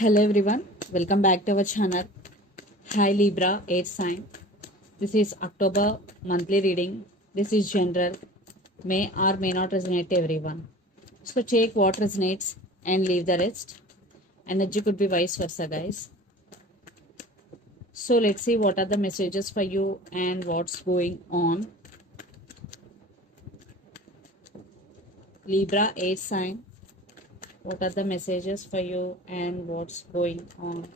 Hello everyone, welcome back to our channel. Hi Libra, air sign. This is October monthly reading. This is general, may or may not resonate to everyone. So take what resonates and leave the rest. Energy could be vice versa, guys. So let's see what are the messages for you and what's going on. Libra, air sign. What are the messages for you and what's going on?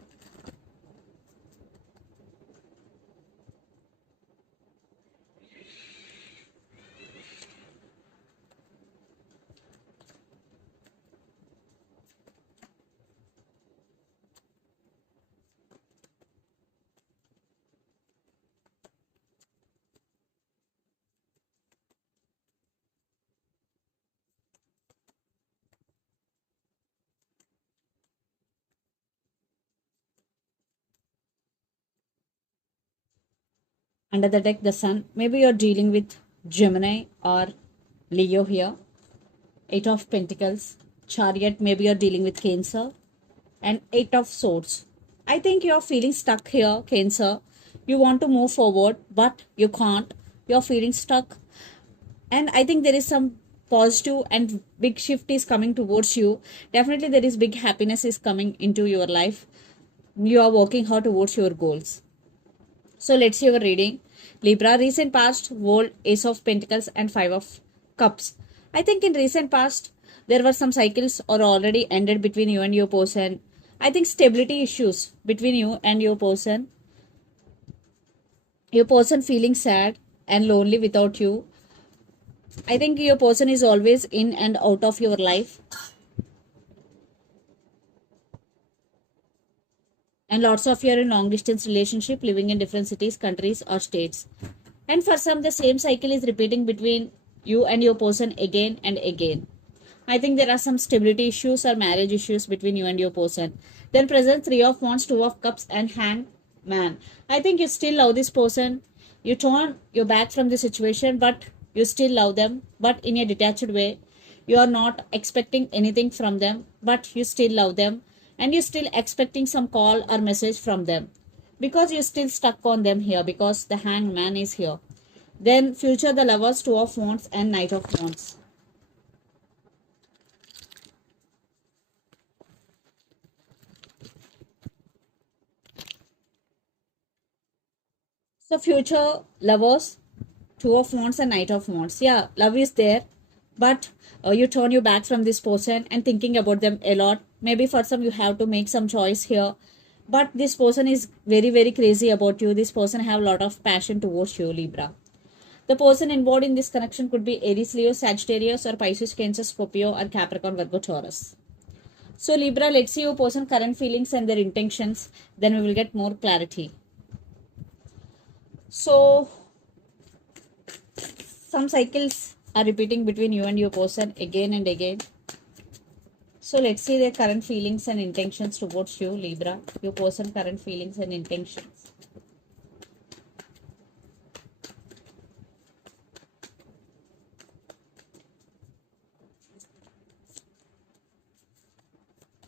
Under the deck, the sun. Maybe you're dealing with Gemini or Leo here. Eight of Pentacles. Chariot, maybe you're dealing with Cancer. And Eight of Swords. I think you're feeling stuck here, Cancer. You want to move forward, but you can't. You're feeling stuck. And I think there is some positive and big shift is coming towards you. Definitely there is big happiness is coming into your life. You are working hard towards your goals. So let's see your reading. Libra, recent past, World, Ace of Pentacles and Five of Cups. I think in recent past, there were some cycles or already ended between you and your person. I think stability issues between you and your person. Your person feeling sad and lonely without you. I think your person is always in and out of your life. And lots of you are in long distance relationship, living in different cities, countries or states. And for some, the same cycle is repeating between you and your person again and again. I think there are some stability issues or marriage issues between you and your person. Then present Three of Wands, Two of Cups and Hangman. I think you still love this person. You turn your back from the situation, but you still love them, but in a detached way. You are not expecting anything from them, but you still love them. And you're still expecting some call or message from them. Because you're still stuck on them here, because the Hangman is here. Then future, the Lovers, Two of Wands and Knight of Wands. So future lovers, Two of Wands and Knight of Wands. Yeah, love is there, but you turn your back from this person and thinking about them a lot. Maybe for some you have to make some choice here, but this person is very very crazy about you. This person have a lot of passion towards you, Libra. The person involved in this connection could be Aries, Leo, Sagittarius or Pisces, Cancer, Scorpio or Capricorn, Virgo, Taurus. So Libra, let's see your person current feelings and their intentions. Then we will get more clarity. So some cycles are repeating between you and your person again and again. So let's see their current feelings and intentions towards you, Libra. Your person current feelings and intentions.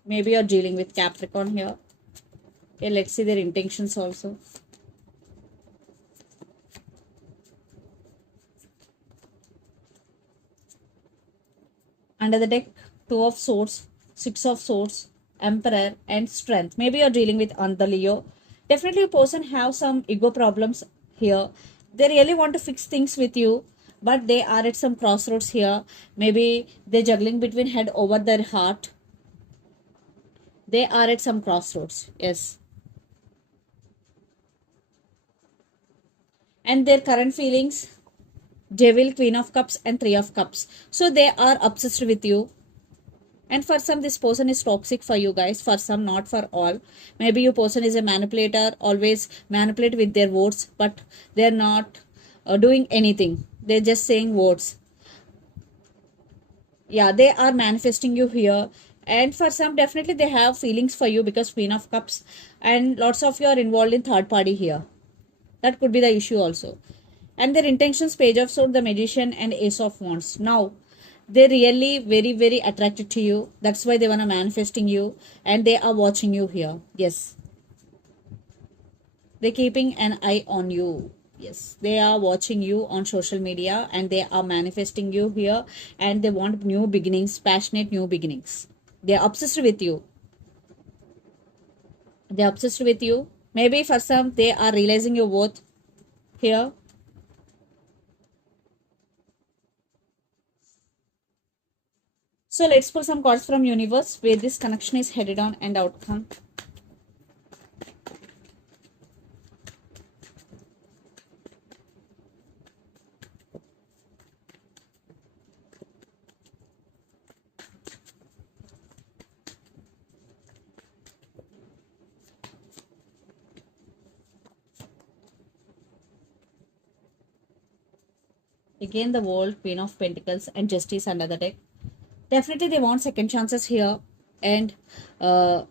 Maybe you're dealing with Capricorn here. Okay, let's see their intentions also. Under the deck, Two of Swords, Six of Swords, Emperor and Strength. Maybe you're dealing with the Leo. Definitely a person have some ego problems here. They really want to fix things with you, but they are at some crossroads here. Maybe they're juggling between head over their heart. They are at some crossroads. Yes. And their current feelings, Devil, Queen of Cups and Three of Cups. So they are obsessed with you. And for some, this person is toxic for you guys. For some, not for all. Maybe your person is a manipulator, always manipulate with their words, but they're not doing anything. They're just saying words. Yeah, they are manifesting you here. And for some, definitely they have feelings for you because Queen of Cups. And lots of you are involved in third party here. That could be the issue also. And their intentions, Page of Swords, the Magician and Ace of Wands. Now, They're really very, very attracted to you. That's why they want to manifesting you, and they are watching you here. Yes. They're keeping an eye on you. Yes, they are watching you on social media and they are manifesting you here, and they want new beginnings, passionate new beginnings. They're obsessed with you. They're obsessed with you. Maybe for some, they are realizing your worth here. So let's pull some cards from universe where this connection is headed on and outcome. Again, the World, Queen of Pentacles, and Justice under the deck. Definitely, they want second chances here. And right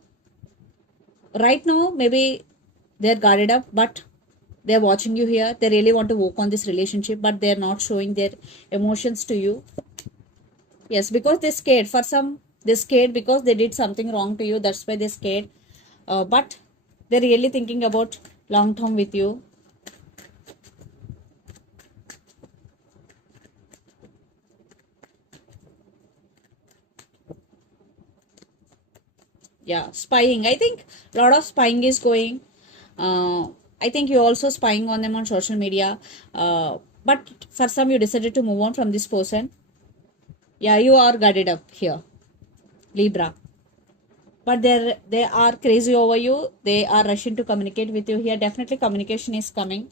now, maybe they're guarded up, but they're watching you here. They really want to work on this relationship, but they're not showing their emotions to you. Yes, because they're scared. For some, they're scared because they did something wrong to you. That's why they're scared. But they're really thinking about long term with you. Yeah, spying. I think a lot of spying is going. I think you're also spying on them on social media. But for some, you decided to move on from this person. Yeah, you are guarded up here, Libra. But they are crazy over you. They are rushing to communicate with you here. Definitely communication is coming.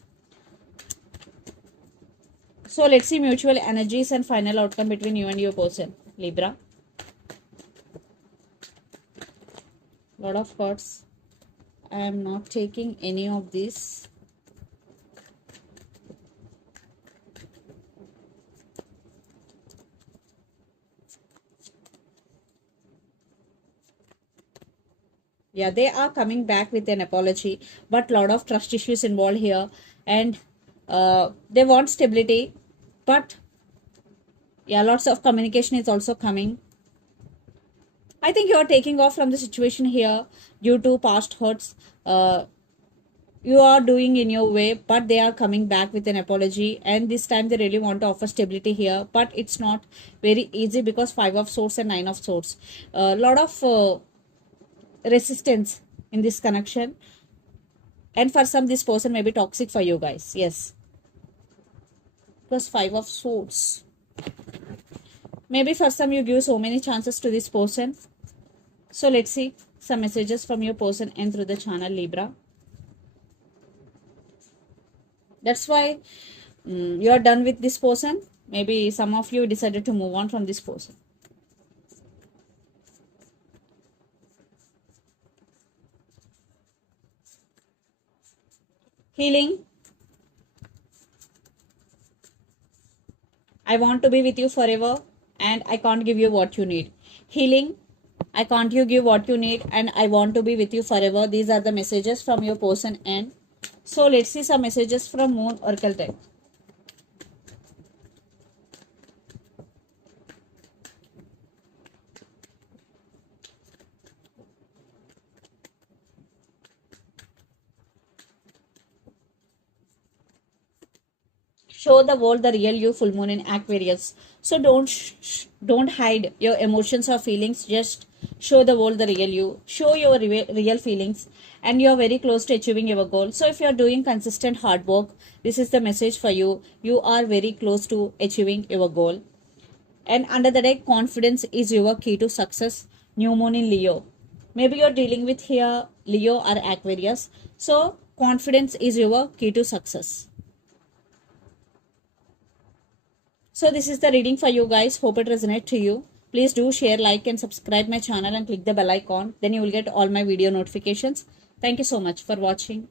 So let's see mutual energies and final outcome between you and your person, Libra. Lot of cards. I am not taking any of these. Yeah, they are coming back with an apology, but lot of trust issues involved here, and they want stability, but yeah, lots of communication is also coming. I think you are taking off from the situation here due to past hurts. You are doing in your way, but they are coming back with an apology, and this time they really want to offer stability here, but it's not very easy because 5 of swords and 9 of swords. A lot of resistance in this connection, and for some this person may be toxic for you guys. Yes, because 5 of swords, maybe for some you give so many chances to this person. So let's see some messages from your person and through the channel, Libra. That's why you are done with this person. Maybe some of you decided to move on from this person. Healing. I want to be with you forever and I can't give you what you need. Healing. I can't you give what you need and I want to be with you forever. These are the messages from your person. And so let's see some messages from Moon Oracle deck. Show the world the real you, full moon in Aquarius. So don't hide your emotions or feelings. Just show the world the real you. Show your real feelings, and you are very close to achieving your goal. So if you are doing consistent hard work, this is the message for you. You are very close to achieving your goal. And under the deck, confidence is your key to success. New moon in Leo. Maybe you're dealing with here Leo or Aquarius. So confidence is your key to success. So this is the reading for you guys. Hope it resonates to you. Please do share, like and subscribe my channel and click the bell icon. Then you will get all my video notifications. Thank you so much for watching.